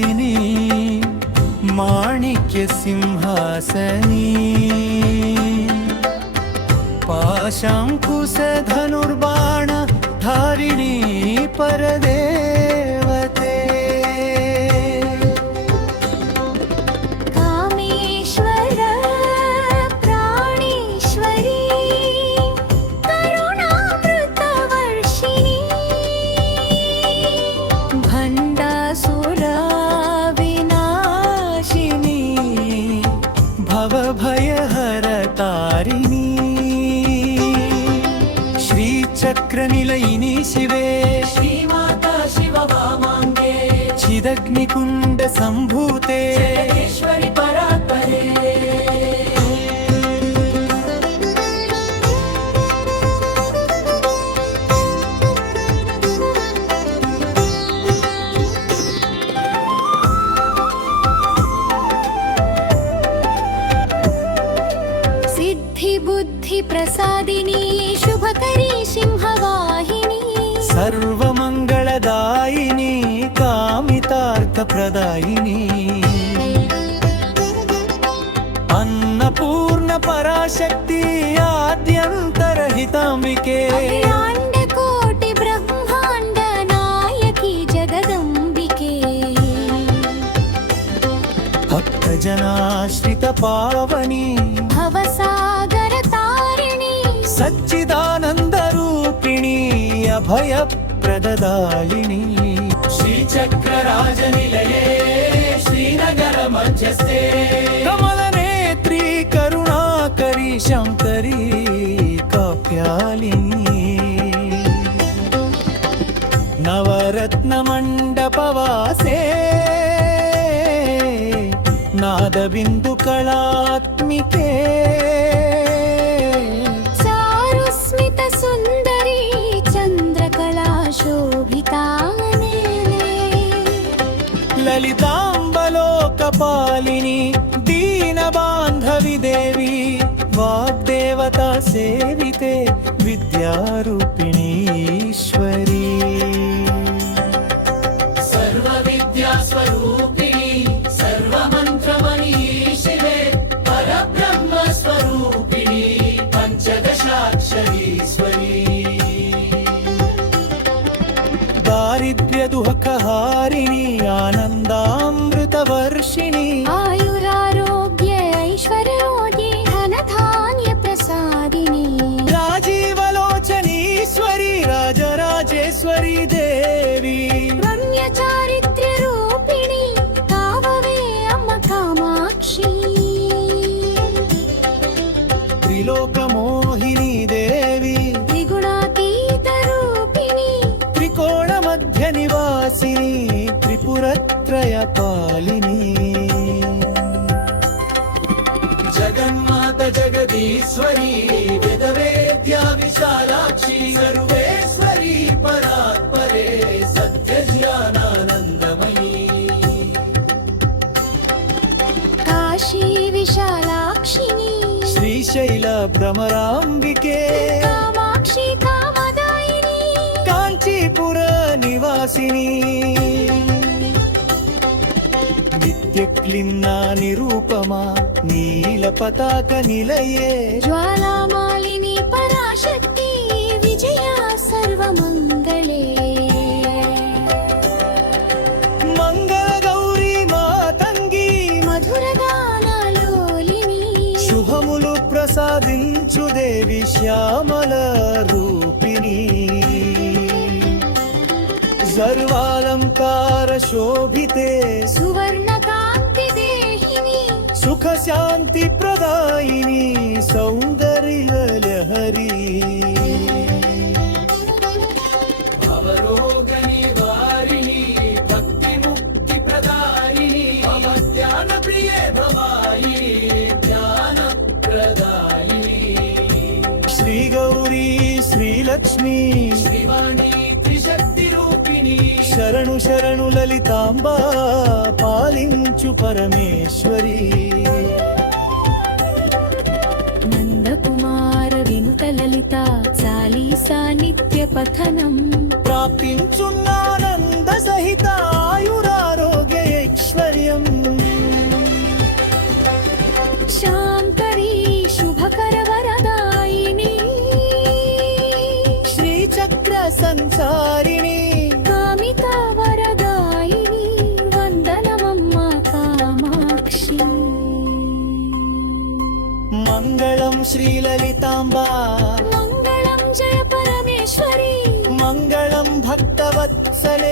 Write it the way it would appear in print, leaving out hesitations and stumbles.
निवासिनी माणिक्य सिंहासनी पाशांकुश धनुर्बाण धारिणी परदेवते कामेश्वर प्राणेश्वरी करुणामृतवर्षिणी भण्डासुर विनाशिनी भवभयहरतारिणी चक्रनिलयिनी शिवे श्रीमाता शिववामाङ्गे चिदग्निकुण्ड सम्भूते जगदीश्वरि परात्परे सिद्धि बुद्धि प्रसादिनी शुभकरी सिंहवाहिनी सर्वमङ्गलदायिनी कामितार्थप्रदायिनी अन्नपूर्ण पराशक्ति आद्यन्तरहिताम्बिके अखिलाण्डकोटि ब्रह्माण्ड नायकी जगदम्बिके भक्तजनाश्रित पावनी भवसागर तारिणी सच्चिदानन्द रूपिणी अभय प्रददायिनी श्रीचक्रराजनिलये श्रीनगर मध्यस्थे कमलनेत्री करुणाकरी शङ्करी काप्यालिनी नवरत्नमण्डपवासे नादबिन्दुकलात्मिके चारुस्मित सुन्दरी चन्द्रकला शोभिता ललिताम्बलोकपालिनी दीनबान्धवि देवी वाग्देवता सेविते विद्यारूपिणीश्वरी सर्वविद्यास्वरूपिणी सर्वमन्त्रमयी शिवे परब्रह्मस्वरूपिणी पञ्चदशाक्षरीश्वरी दारिद्र्यदुःखहारिणी आनन्दामृतवर्षिणी आयुरारोग्य ऐश्वर्योगे धनधान्य प्रसादिनी राजीवलोचनीश्वरी राजराजेश्वरी देवी रम्यचारित्र्य रूपिणी काववे अम्म कामाक्षी त्रिलोकमोहिनी देवी त्रिगुणातीत रूपिणी त्रिकोणमध्यनिवासिनी त्रिपुरत्रयपालिनी जगन्माता जगदीश्वरी वेदवेद्या विशालाक्षी सर्वेश्वरी परात्परे सत्यज्ञानानन्दमयी काशी विशालाक्षिणी श्रीशैल भ्रमराम्बिके कामाक्षी कामदायिनी काञ्चीपुर निवासिनी नित्यक्लिन्ना निरूपमा नीलपताक निलये ज्वालामालिनी पराशक्ति विजया सर्वमङ्गले मंगलगौरी मातंगी मधुरगानलोलिनी शुभमुलु प्रसादिंचु देवी श्यामल रूपिणी सर्वालंकार शोभिते सुवर्णकान्ति देहिनी सुख शांति प्रदायिनी सौंदर्य लहरी भवरोग निवारिणी भक्ति मुक्ति प्रदायिनी ज्ञान प्रिय भवायिनी ज्ञान प्रदायिनी श्री गौरी श्री लक्ष्मी श्रीवाणी त्रिशक्ति रूपिणी शरणु शरणु ललितांबा पालिंचु परमेश्वरी नंदकुमार विनुत ललिता चालीसा नित्य पठनम् प्राप्तिंचुन्नानंद सहित आयुरारोग्य సంచారిణి కామిత వరదాయిని వందనమమ్మ కామాక్షి మంగళం శ్రీలలితాంబా మంగళం జయ పరమేశ్వరి మంగళం భక్తవత్సలే